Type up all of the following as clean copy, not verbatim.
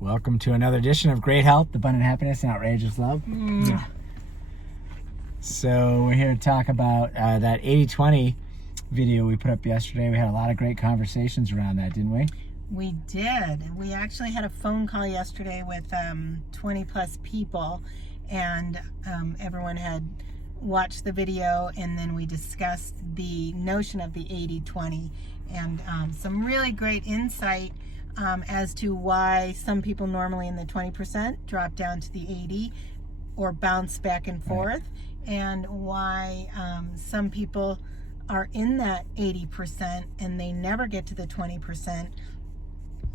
Welcome to another edition of Great Health, Abundant Happiness, and Outrageous Love. Yeah. So we're here to talk about that 80-20 video we put up yesterday. We had a lot of great conversations around that, didn't we? We did. We actually had a phone call yesterday with 20 plus people, and everyone had watched the video, and then we discussed the notion of the 80-20 and some really great insight as to why some people normally in the 20% drop down to the 80 or bounce back and forth, and why some people are in that 80% and they never get to the 20%.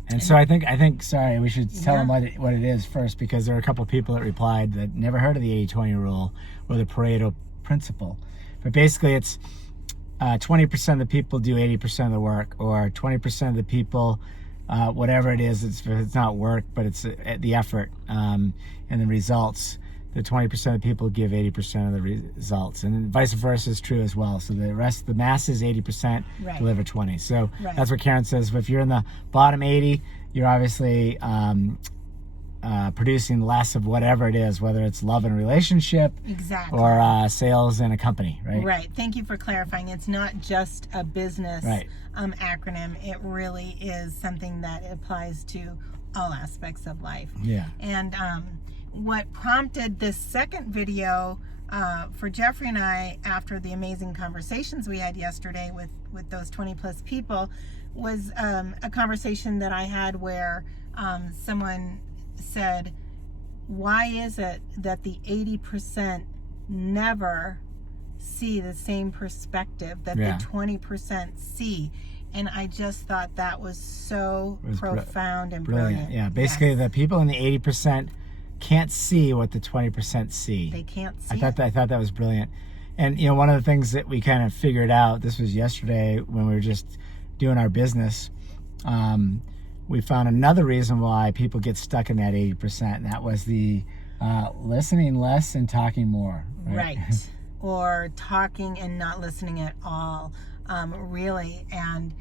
And so I think sorry, we should tell them what it is first, because there are a couple of people that replied that never heard of the 80-20 rule or the Pareto principle. But basically it's 20% of the people do 80% of the work, or 20% of the people, whatever it is, it's not work, but it's the effort and the results. The 20% of the people give 80% of the results, and vice versa is true as well. So the rest, the masses, 80% deliver 20. So that's what Karen says. If you're in the bottom 80, you're obviously producing less of whatever it is, whether it's love in a relationship, or sales in a company, right? Right. Thank you for clarifying. It's not just a business acronym. It really is something that applies to all aspects of life. Yeah. And what prompted this second video for Jeffrey and I, after the amazing conversations we had yesterday with those 20 plus people, was a conversation that I had where someone said, why is it that the 80% never see the same perspective that the 20% see? And I just thought that was so profound and brilliant. Yeah, basically the people in the 80% can't see what the 20% see. They can't see. I thought that was brilliant. And you know, one of the things that we kind of figured out, this was yesterday when we were just doing our business, we found another reason why people get stuck in that 80%, and that was the listening less and talking more. Right. Or talking and not listening at all, really. And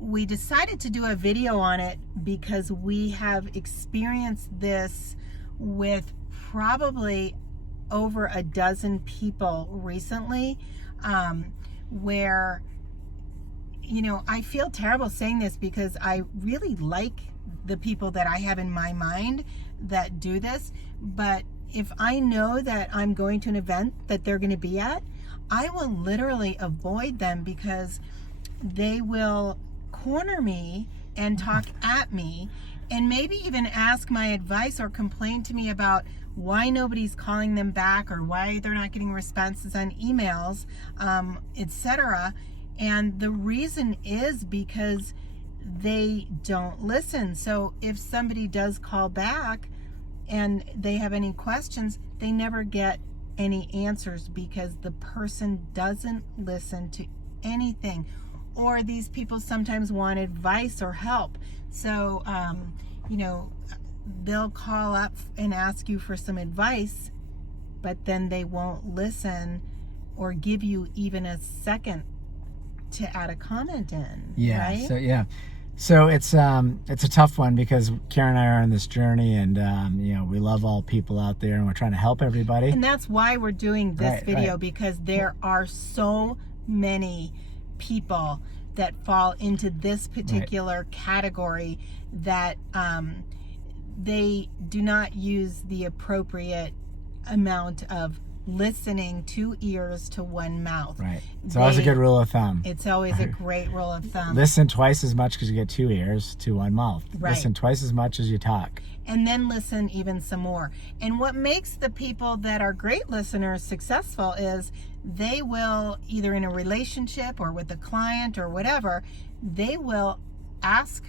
we decided to do a video on it because we have experienced this with probably over a dozen people recently, where, you know, I feel terrible saying this because I really like the people that I have in my mind that do this, but if I know that I'm going to an event that they're going to be at, I will literally avoid them because they will corner me and talk at me, and maybe even ask my advice or complain to me about why nobody's calling them back or why they're not getting responses on emails, etc. And the reason is because they don't listen. So if somebody does call back and they have any questions, they never get any answers because the person doesn't listen to anything. Or these people sometimes want advice or help. So, you know, they'll call up and ask you for some advice, but then they won't listen or give you even a second to add a comment in. Yeah. Right? So it's a tough one because Karen and I are on this journey, and you know, we love all people out there, and we're trying to help everybody. And that's why we're doing this video, because there are so many people that fall into this particular category that they do not use the appropriate amount of listening, 2 ears to 1 mouth. Right. It's always a good rule of thumb. It's always a great rule of thumb. Listen twice as much because you get 2 ears to 1 mouth. Right. Listen twice as much as you talk. And then listen even some more. And what makes the people that are great listeners successful is they will, either in a relationship or with a client or whatever, they will ask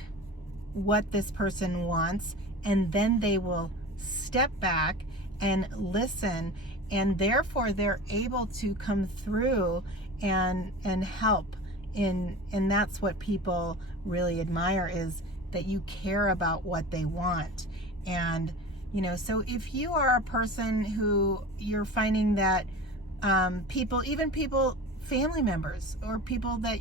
what this person wants, and then they will step back and listen, and therefore they're able to come through and help. And that's what people really admire, is that you care about what they want. And you know, so if you are a person who you're finding that people family members or people that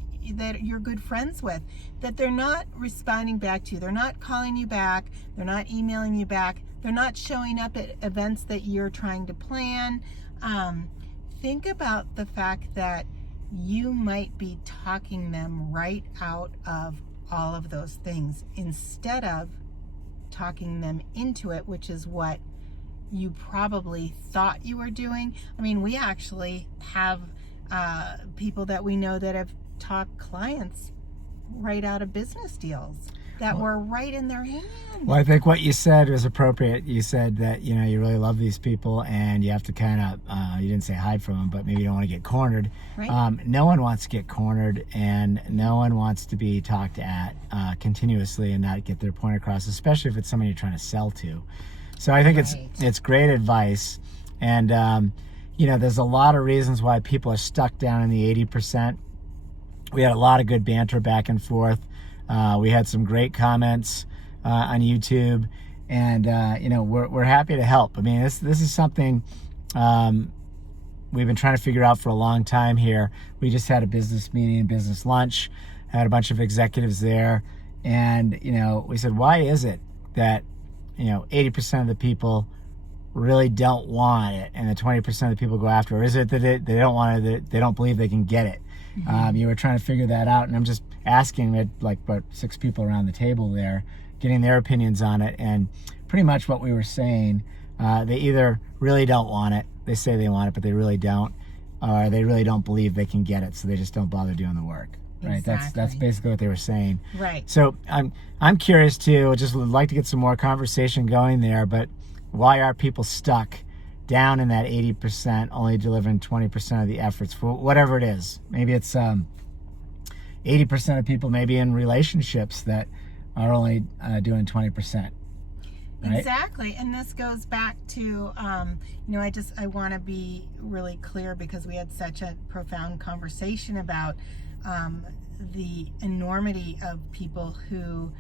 you're good friends with, that they're not responding back to you. They're not calling you back. They're not emailing you back. They're not showing up at events that you're trying to plan. Think about the fact that you might be talking them right out of all of those things instead of talking them into it, which is what you probably thought you were doing. I mean, we actually have people that we know that have talked clients right out of business deals that were right in their hand. Well, I think what you said was appropriate. You said that, you know, you really love these people and you have to kind of, you didn't say hide from them, but maybe you don't want to get cornered. Right. No one wants to get cornered, and no one wants to be talked at continuously and not get their point across, especially if it's someone you're trying to sell to. So I think it's great advice. And, you know, there's a lot of reasons why people are stuck down in the 80%. We had a lot of good banter back and forth. We had some great comments on YouTube, and you know, we're happy to help. I mean, this is something we've been trying to figure out for a long time here. We just had a business meeting, business lunch, had a bunch of executives there, and you know, we said, why is it that, you know, 80% of the people really don't want it and the 20% of the people go after it? Or is it that they don't want it, they don't believe they can get it? You were trying to figure that out, and I'm just asking, we had like about 6 people around the table there, getting their opinions on it, and pretty much what we were saying, they either really don't want it, they say they want it, but they really don't, or they really don't believe they can get it, so they just don't bother doing the work. Right? Exactly. That's basically what they were saying. Right. So I'm curious too, just would like to get some more conversation going there, but why are people stuck down in that 80%, only delivering 20% of the efforts for whatever it is? Maybe it's 80% of people maybe in relationships that are only doing 20%. Right? Exactly. And this goes back to, you know, I want to be really clear, because we had such a profound conversation about the enormity of people who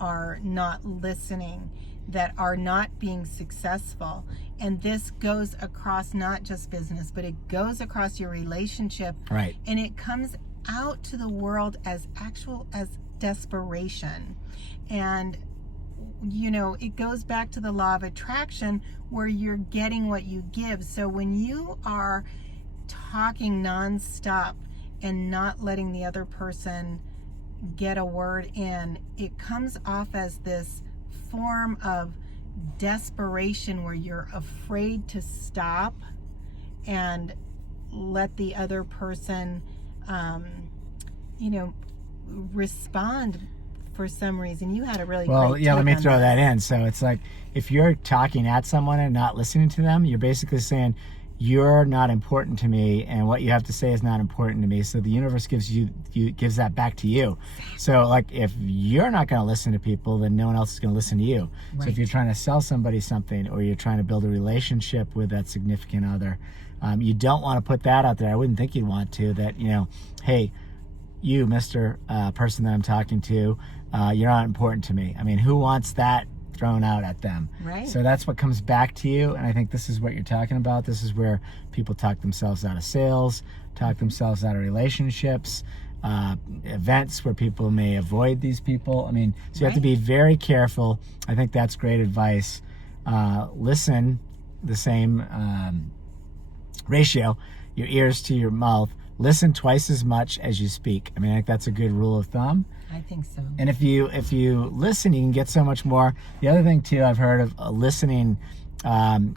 are not listening, that are not being successful. And this goes across not just business, but it goes across your relationship. Right. And it comes out to the world as desperation. And, you know, it goes back to the law of attraction, where you're getting what you give. So when you are talking nonstop and not letting the other person get a word in, it comes off as this form of desperation where you're afraid to stop and let the other person, you know, respond for some reason. You had a really great let me take on throw that in. So it's like, if you're talking at someone and not listening to them, you're basically saying, you're not important to me, and what you have to say is not important to me. So the universe gives that back to you. So like, if you're not going to listen to people, then no one else is going to listen to you. Right. So if you're trying to sell somebody something, or you're trying to build a relationship with that significant other, you don't want to put that out there. I wouldn't think you'd want to, that, you know, hey, you, Mr. Person that I'm talking to, you're not important to me. I mean, who wants that thrown out at them? Right. So that's what comes back to you, and I think this is what you're talking about. This is where people talk themselves out of sales, talk themselves out of relationships, events where people may avoid these people. I mean, so you have to be very careful. I think that's great advice. Listen, the same ratio, your ears to your mouth. Listen twice as much as you speak. I mean, I think that's a good rule of thumb. I think so. And if you listen, you can get so much more. The other thing too, I've heard of listening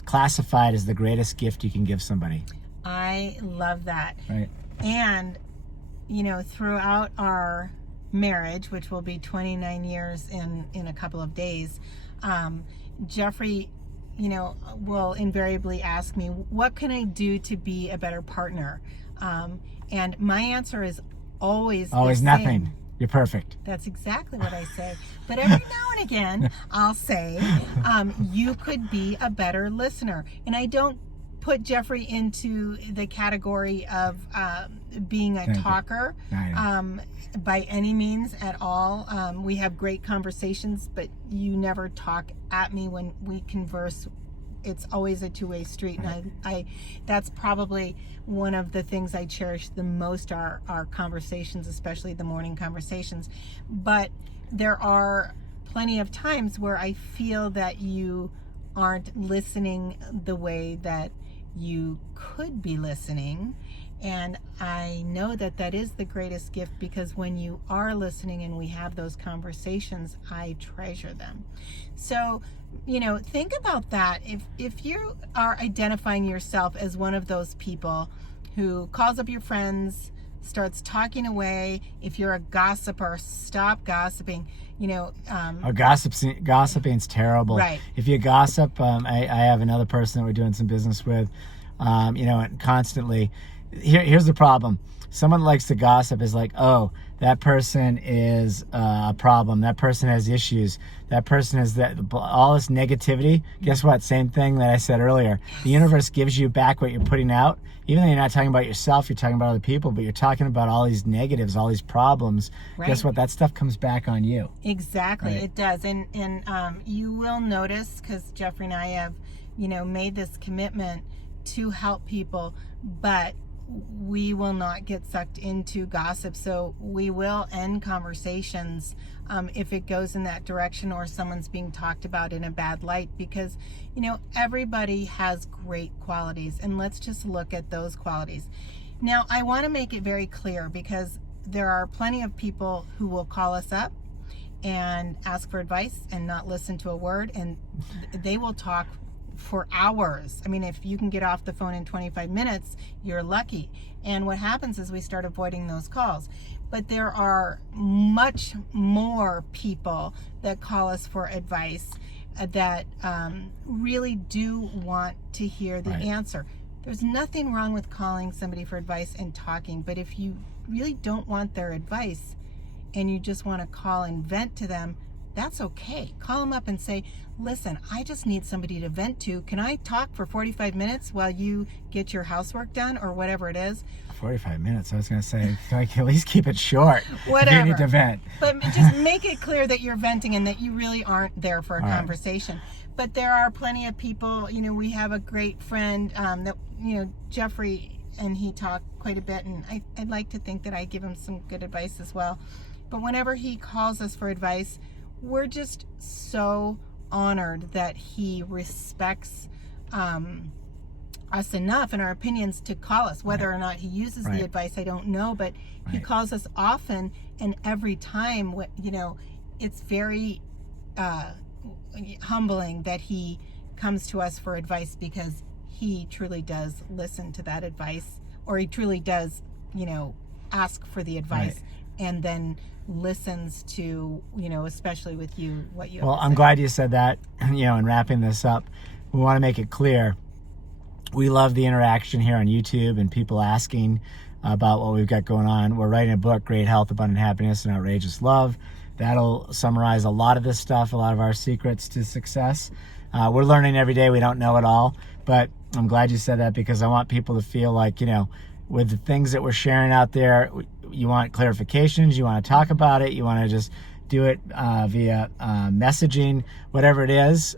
classified as the greatest gift you can give somebody. I love that. Right. And, you know, throughout our marriage, which will be 29 years in a couple of days, Jeffrey, you know, will invariably ask me, what can I do to be a better partner? And my answer is always nothing. same. You're perfect. That's exactly what I say. But every now and again, I'll say, you could be a better listener. And I don't put Jeffrey into the category of being a talker by any means at all. We have great conversations, but you never talk at me when we converse it's always a two-way street. And I that's probably one of the things I cherish the most are our conversations, especially the morning conversations. But there are plenty of times where I feel that you aren't listening the way that you could be listening. And I know that that is the greatest gift, because when you are listening and we have those conversations, I treasure them. So, think about that. If you are identifying yourself as one of those people who calls up your friends, starts talking away, if you're a gossiper, stop gossiping. Gossiping's terrible. Right. If you gossip, I have another person that we're doing some business with, and constantly. Here's the problem. Someone likes to gossip is like, oh, that person is a problem. That person has issues. That person has all this negativity. Guess what? Same thing that I said earlier. The universe gives you back what you're putting out. Even though you're not talking about yourself, you're talking about other people, but you're talking about all these negatives, all these problems. Right. Guess what? That stuff comes back on you. Exactly. Right. It does. And you will notice, because Jeffrey and I have, made this commitment to help people, but we will not get sucked into gossip. So we will end conversations if it goes in that direction, or someone's being talked about in a bad light, because everybody has great qualities, and let's just look at those qualities. Now, I want to make it very clear, because there are plenty of people who will call us up and ask for advice and not listen to a word, and they will talk for hours. I mean, if you can get off the phone in 25 minutes, you're lucky. And what happens is we start avoiding those calls. But there are much more people that call us for advice that really do want to hear the answer. There's nothing wrong with calling somebody for advice and talking, but if you really don't want their advice and you just want to call and vent to them, that's okay. Call them up and say, listen, I just need somebody to vent to. Can I talk for 45 minutes while you get your housework done, or whatever it is? 45 minutes. I was going to say, like, at least keep it short. Whatever. If you need to vent. But just make it clear that you're venting and that you really aren't there for a conversation. But there are plenty of people, we have a great friend that, Jeffrey, and he talked quite a bit, and I'd like to think that I give him some good advice as well. But whenever he calls us for advice, we're just so honored that he respects us enough and our opinions to call us. Whether or not he uses the advice, I don't know, but he calls us often, and every time, it's very humbling that he comes to us for advice, because he truly does listen to that advice, or he truly does, ask for the advice and then listens to, especially with you, what you have to say. I'm glad you said that. In wrapping this up, we want to make it clear, we love the interaction here on YouTube and people asking about what we've got going on. We're writing a book, Great Health, Abundant Happiness, and Outrageous Love. That'll summarize a lot of this stuff, a lot of our secrets to success. We're learning every day. We don't know it all, but I'm glad you said that, because I want people to feel like, with the things that we're sharing out there, you want clarifications, you want to talk about it, you want to just do it via messaging, whatever it is,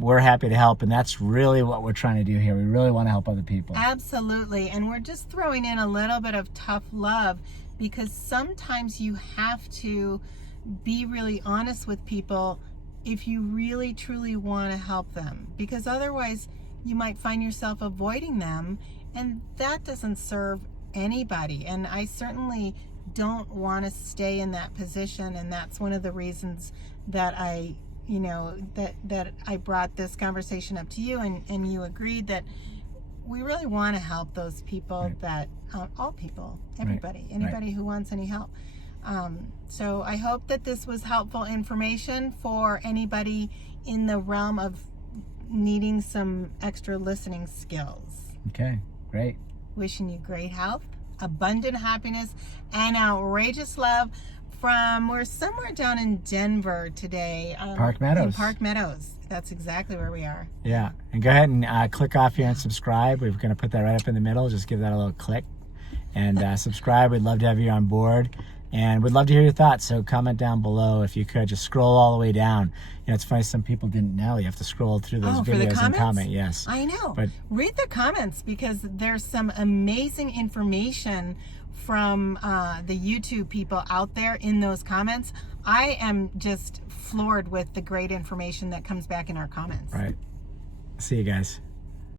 we're happy to help. And that's really what we're trying to do here. We really want to help other people. Absolutely. And we're just throwing in a little bit of tough love, because sometimes you have to be really honest with people if you really truly want to help them, because otherwise you might find yourself avoiding them, and that doesn't serve anybody. And I certainly don't want to stay in that position, and that's one of the reasons that I brought this conversation up to you, and you agreed that we really want to help those people, that all people, everybody, anybody who wants any help. So I hope that this was helpful information for anybody in the realm of needing some extra listening skills. Okay, great. Wishing you great health, abundant happiness, and outrageous love from, we're somewhere down in Denver today. Park Meadows. In Park Meadows. That's exactly where we are. Yeah, and go ahead and click off here and subscribe. We're going to put that right up in the middle. Just give that a little click and subscribe. We'd love to have you on board. And we'd love to hear your thoughts. So comment down below if you could. Just scroll all the way down. You know, it's funny, some people didn't know. You have to scroll through those videos and comment. Yes. I know. But read the comments, because there's some amazing information from the YouTube people out there in those comments. I am just floored with the great information that comes back in our comments. Right. See you guys.